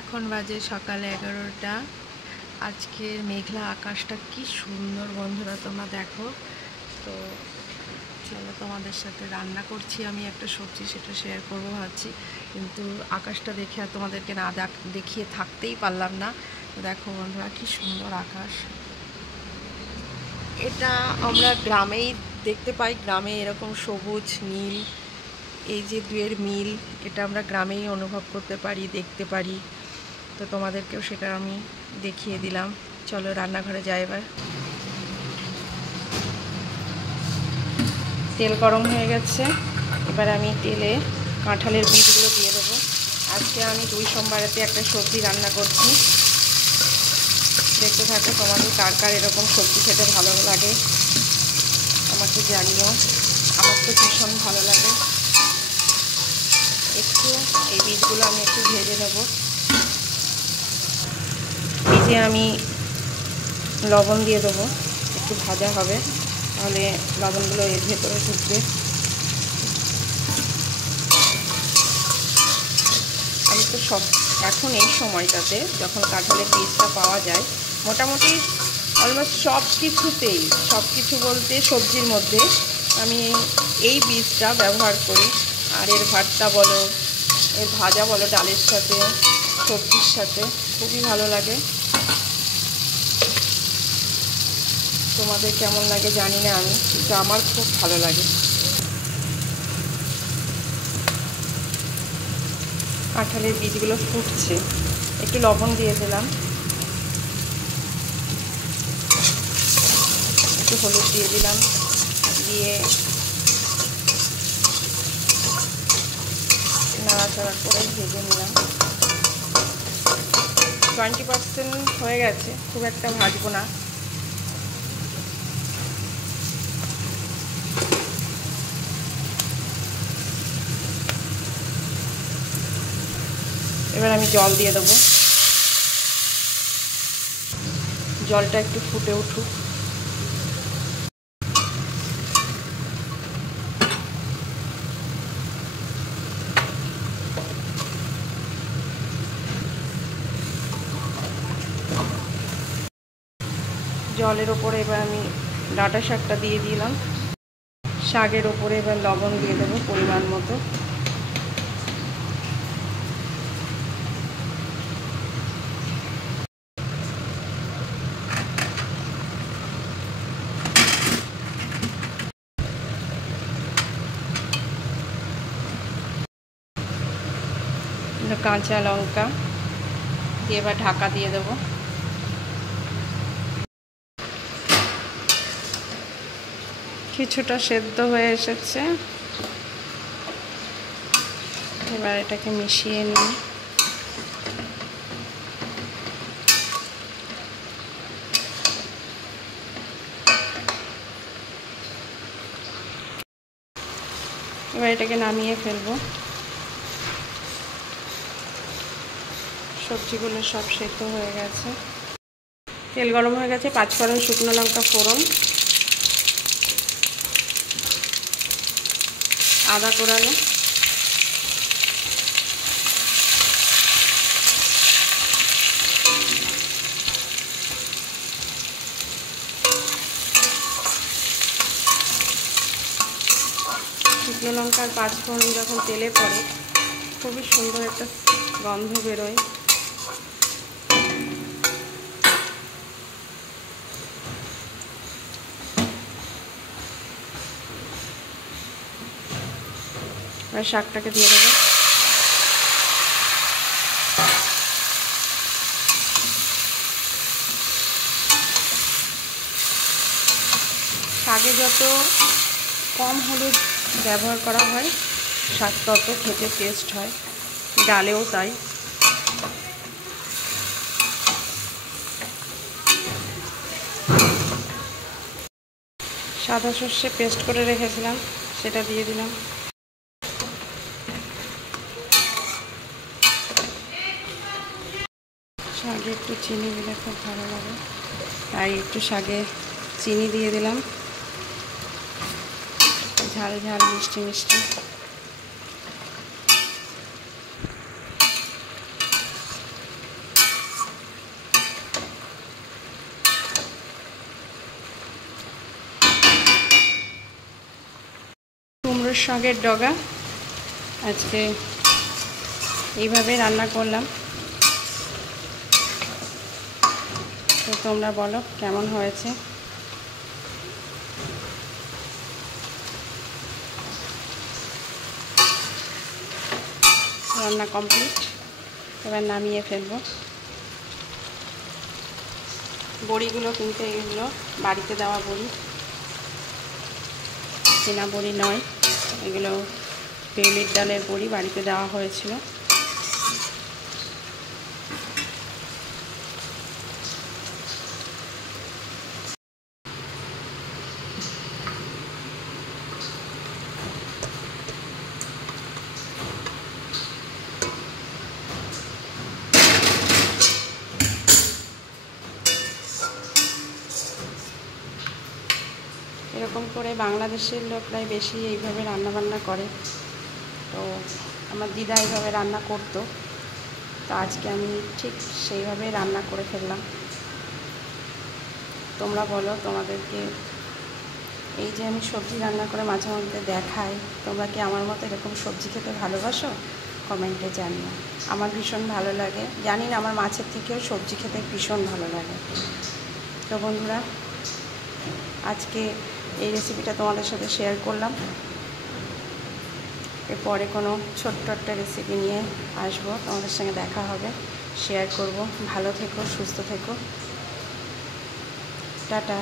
এখন বাজে সকাল 11টা। আজকের মেঘলা আকাশটা কি সুন্দর বন্ধুরা, তোমরা দেখো তো। চলো, তোমাদের সাথে রান্না করছি আমি একটা সবজি, সেটা শেয়ার করবো ভাবছি, কিন্তু আকাশটা দেখে আর তোমাদেরকে না দেখিয়ে থাকতেই পারলাম না। তো দেখো বন্ধুরা, কি সুন্দর আকাশ। এটা আমরা গ্রামেই দেখতে পাই, গ্রামে এরকম সবুজ নীল, এই যে দুয়ের মিল, এটা আমরা গ্রামেই অনুভব করতে পারি, দেখতে পারি। তো তোমাদেরকেও সেটা আমি দেখিয়ে দিলাম। চলো রান্নাঘরে যাই। এবার তেল গরম হয়ে গেছে, এবার আমি তেলে কাঁঠালের বীজগুলো দিয়ে দেবো। আজকে আমি 2 সোমবারেতে একটা সবজি রান্না করছি, দেখতে থাকো। তোমাদের কার কার এরকম সবজি খেতে ভালো লাগে আমাকে জানিও, আমার তো ভীষণ ভালো লাগে। একটু এই বীজগুলো আমি একটু ভেজে নেব। বীজে আমি লবণ দিয়ে দেবো, একটু ভাজা হবে, তাহলে লবণগুলো এর ভেতরে ঢুকবে। আমি তো এখন এই সময়টাতে যখন কাঁঠালের বীজটা পাওয়া যায়, মোটামুটি অলমোস্ট সব কিছু বলতে সবজির মধ্যে আমি এই বীজটা ব্যবহার করি। আর এর ভর্তা বলো, এর ভাজা বলো, ডালের সাথে, সবজির সাথে খুবই ভালো লাগে। তোমাদের কেমন লাগে জানি না আমি, কিন্তু আমার খুব ভালো লাগে। কাঁঠালের বীজগুলো ফুটছে, একটু লবণ দিয়ে দিলাম, একটু হলুদ দিয়ে দিলাম, দিয়ে নাড়াচাড়া করে ভেজে নিলাম। 20% হয়ে গেছে, খুব একটা ভাজবো না। এবার আমি জল দিয়ে দেবো, জলটা একটু ফুটে উঠুক। জলের ওপরে এবার আমি ডাঁটা শাকটা দিয়ে দিলাম। শাকের ওপরে এবার লবণ দিয়ে দেবো পরিমাণ মতো। কাঁচা লঙ্কা দিয়ে এবার ঢাকা দিয়ে দেবো। কিছুটা সেদ্ধ হয়ে এসেছে, এবার এটাকে মিশিয়ে নিই। এবার এটাকে নামিয়ে ফেলবো। সবজিগুলো সব সেদ্ধ হয়ে গেছে, তেল গরম হয়ে গেছে। 5 ফোড়ন, শুকনো লঙ্কা ফোড়ন, আদা কোরানো, শুকনো লঙ্কার 5 ফোড়ন যখন তেলে পড়ে, খুবই সুন্দর একটা গন্ধ বেরোয়। আর শাকটাকে দিয়ে দেবো। শাকে যত কম হলুদ ব্যবহার করা হয়, শাক তত খেতে টেস্ট হয়, ডালেও তাই। সাদা সর্ষে পেস্ট করে রেখেছিলাম, সেটা দিয়ে দিলাম। শাকে একটু চিনি দিলে খুব ভালো লাগে, তাই একটু শাকে চিনি দিয়ে দিলাম, ঝাল ঝাল মিষ্টি মিষ্টি। শাকের ডগা আজকে এইভাবে রান্না করলাম। তো তোমরা বলো কেমন হয়েছে। রান্না কমপ্লিট, এবার নামিয়ে ফেলবো। বড়িগুলো কিন্তু এগুলো বাড়িতে দেওয়া বড়ি, কেনা বড়ি নয়, এগুলো বিউলির ডালের বড়ি বাড়িতে দেওয়া হয়েছিল। এরকম করে বাংলাদেশের লোকরাই বেশি এইভাবে রান্নাবান্না করে। তো আমার দিদা এইভাবে রান্না করতো, তো আজকে আমি ঠিক সেইভাবেই রান্না করে ফেললাম। তোমরা বলো, তোমাদেরকে এই যে আমি সবজি রান্না করে মাঝে মধ্যে দেখাই, তোমরা কি আমার মতো এরকম সবজি খেতে ভালোবাসো? কমেন্টে জানিও। আমার ভীষণ ভালো লাগে, জানি না, আমার মাছের থেকেও সবজি খেতে ভীষণ ভালো লাগে। তো বন্ধুরা, আজকে এই রেসিপিটা তোমাদের সাথে শেয়ার করলাম। এরপরে কোনো ছোট্ট একটা রেসিপি নিয়ে আসবো, তোমাদের সঙ্গে দেখা হবে, শেয়ার করব। ভালো থেকো, সুস্থ থেকো, টাটা।